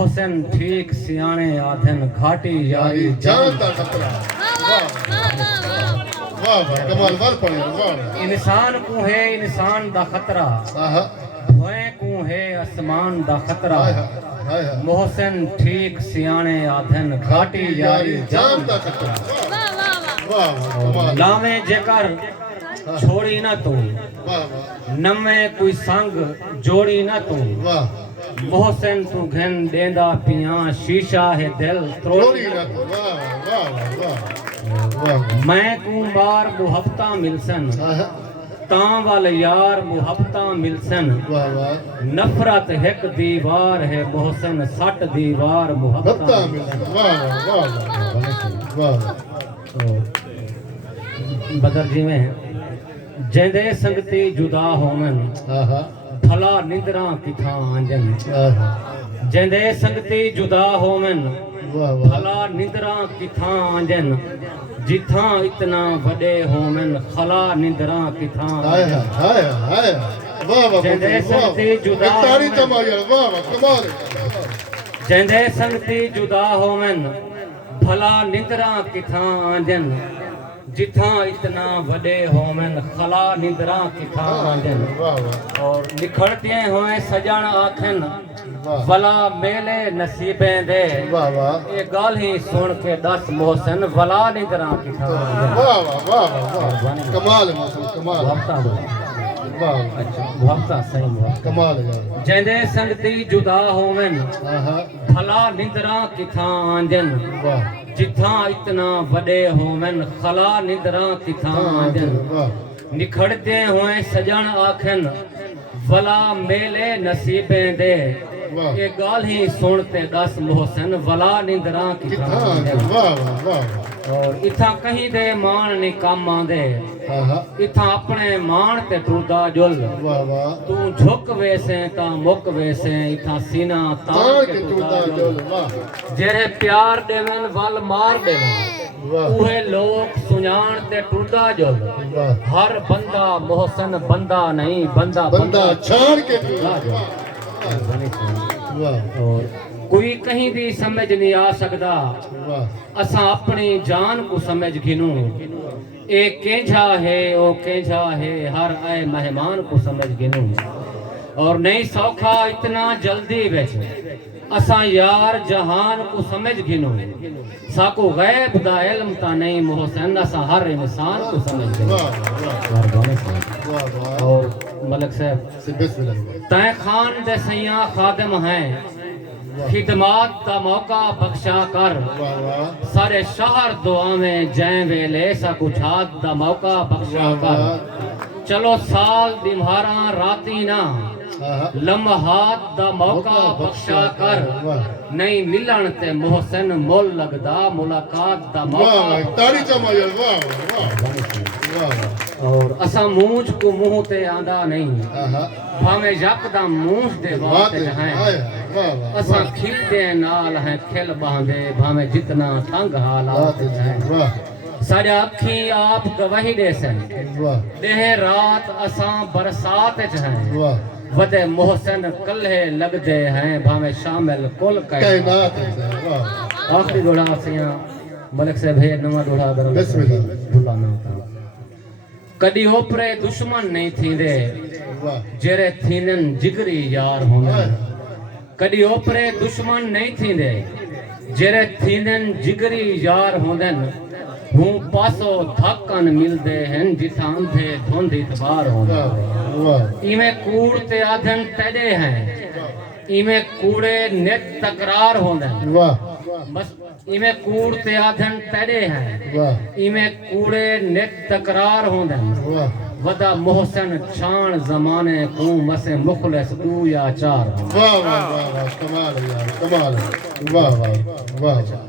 मोहसिन ठीक सियाने आधन घाटी यारी जान दा खतरा। वाह वाह वाह कमाल वाल पड़े वाह। इंसान को है इंसान दा खतरा, आहा वै को है आसमान दा खतरा। हाय हाय हाय हाय। मोहसिन ठीक सियाने आधन घाटी यारी जान दा खतरा। वाह वाह कमाल। लावे जेकर छोड़ी ना तू, वाह वाह नवे कोई संग जोड़ी ना तू। वाह मोहसिन तू घन देंदा पिया शीशा है दिल थोड़ी त्रोड़ी ना ना। वाह वाह वाह वाह। मैं को बार मुहब्बता मिलसन, आहा तां वाल यार मुहब्बता मिलसन। वाह वाह नफरत एक दीवार है मोहसिन 60 दीवार मुहब्बता हफ्ता मिल। वाह वाह वाह वाह। बदर जी में जेंदे संगती जुदा होमन, आहा भला निंदरा किथा आंजन। आहा जेंदे संगती जुदा होमन, वाह वाह भला निंदरा किथा आंजन। जिथा इतना बड़े होमन खला निंदरा किथा हाय आंजन। हाय हाय। वाह वाह जेंदे संगती जुदा तारी होमन, तमाया। वाह वाह कमाल। जेंदे संगती जुदा होमन, भला निंदरा किथा आंजन। जिथा इतना बड़े होमन खला निंदरा किथा आंजन। वाह वाह और निखड़ते हुए सजन आखन, वाह भला मेले नसीबें दे। वाह वाह ये गाल ही सुन के दस मोहसिन भला निंदरा किथा आंजन। वाह वाह वाह वाह कमाल मौसम कमाल। मुहब्बता दो। वाह अच्छा मुहब्बता सही मुहब्बता। कमाल यार। जेंदे संगती जुदा होवन, आहा भला निंदरा किथा आंजन। वाह जिथा इतना बड़े होवन खला निंदरा किथा आंजन। वाह निखड़ते हुए सजन आखन, भला मेले नसीबें दे। वाह ये गाल ही सुनते दस मोहसिन भला निंदरा किथा कितना आंजन। वाह वाह वाह। और इथा कहीं दे मान नहीं काम आंदे, आहा इथा अपने मान ते टूरदा जुल। वाह वाह तू झुक वैसे ता मुक वैसे इथा सीना तान तान के के टूरदा टूटा जुल। जोल। वाह जेरे प्यार देवन वल मार देवन, वाह उहे लोग सुजान ते टूरदा जुल। वाह। हर बंदा मोहसिन बंदा नहीं, बंदा बंदा छाड़ के टूरदा जुल। वाह और कोई कहीं भी समझ नहीं आ सकता, वाह असा अपनी जान को समझ घिनू। ए केंझा है ओ केंझा है, हर आए मेहमान को समझ गिनू। और नहीं सौखा इतना जल्दी बेच, असा यार जहान को समझ गिनू। साको गैब दा इल्म ता नहीं मोहसिन, असा हर इंसान को समझ गिनू। वाह वाह। और मलिक साहब से बिस्मिल्लाह। तय खान दे सैया खादम हैं, खिदमात का मौका बख्शा कर। वाह वाह सारे शहर दुआ में जय वेले सा कुछात दा मौका बख्शा कर। चलो साल दिम्हारा राती ना, आहा लम्हात दा मौका बख्शा कर। वाह नहीं मिलन ते मोहसिन मोल लगदा, मुलाकात दा वाह मौका। तारी जमाया। वाह वाह वाह। और असा मूंछ को मुंह ते आंदा नहीं, आहा भावे यकदम मूंछ दे बात हैं। वाह वाह असा खिलते नाल हैं खिल बांधे, भावे जितना तंग हालात हैं। वाह सारे अखी आप गवाही दे सन, वाह देह रात असा बरसात च हैं। वाह वदे मोहसिन कल्हे लगदे हैं, भावे शामिल कुल कायनात है। वाह आखिरी दोड़ा सिया मलिक से भे नवा दोड़ा दरम बिस्मिल्लाह। भुला ना था। कदी ओपरे दुश्मन नहीं थींदे, वाह जेरे थीनन जिगरी यार होना। कदी ओपरे दुश्मन नहीं थींदे, जेरे थीनन जिगरी यार होंदन। हूं पासो थकन मिलदे हैं, जिथा अंधे धुंध इतबार होंदा। वाह इमे कूड़ ते आधन तेडे हैं, इमे कूड़े नित तकरार होंदन। वाह बस इमे कूड़ ते आधन तेडे हैं, वाह इमे कूड़े नित तकरार होंदन। वाह वदा मोहसिन छान जमाने को मसे मुखलिस दू या चार। वाह वाह वाह कमाल यार कमाल। वाह वाह वाह।